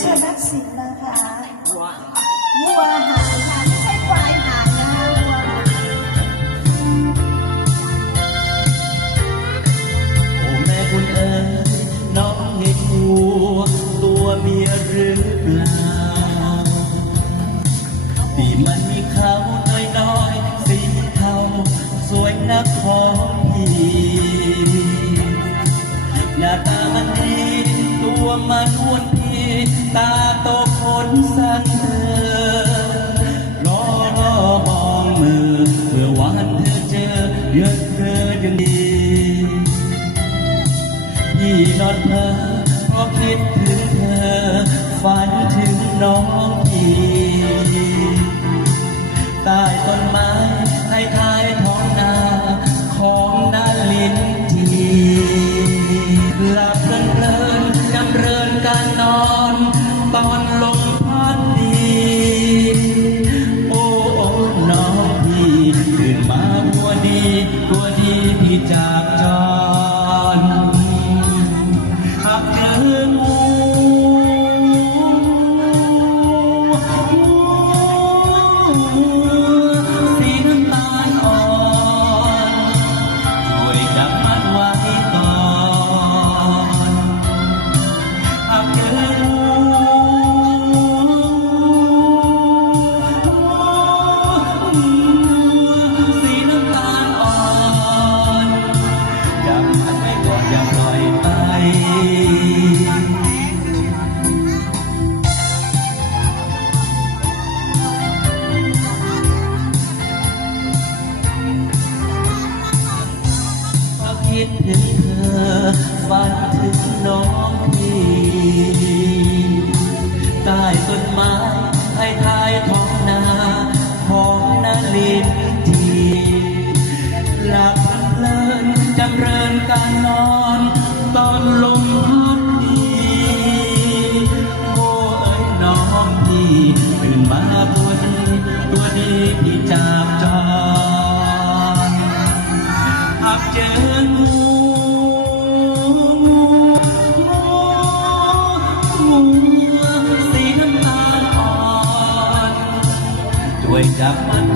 เช่ญนักศิลนะคะวัวหายค่ะไม่ใควายหานะวัวโอ้แม่คุณเอ๋ยน้องเห็นวัวตัวเมียหรือเปล่าตีมันมีเขาน้อยน้อยสีเทาสวยนักของพี่หน้าตามันดีตัวมันอ้วน ตาตกฝนสั่นเธอรอรอมองมือเพื่อวันเธอเจอเยอะเธอยังดีพี่นอนเพอเพราะคิดถึงเธอ ฝันถึงน้องพี่ คิดถึงเธอฝันถึงน้องพี่ใต้ต้นไม้ให้ทายท้องนาของนาลินทีหลับเพลินจำเริญการนอนตอนลมพัดดีโอ้เอ๋ยน้องพี่ตื่นมาตัวดีตัวดีพี่จา น้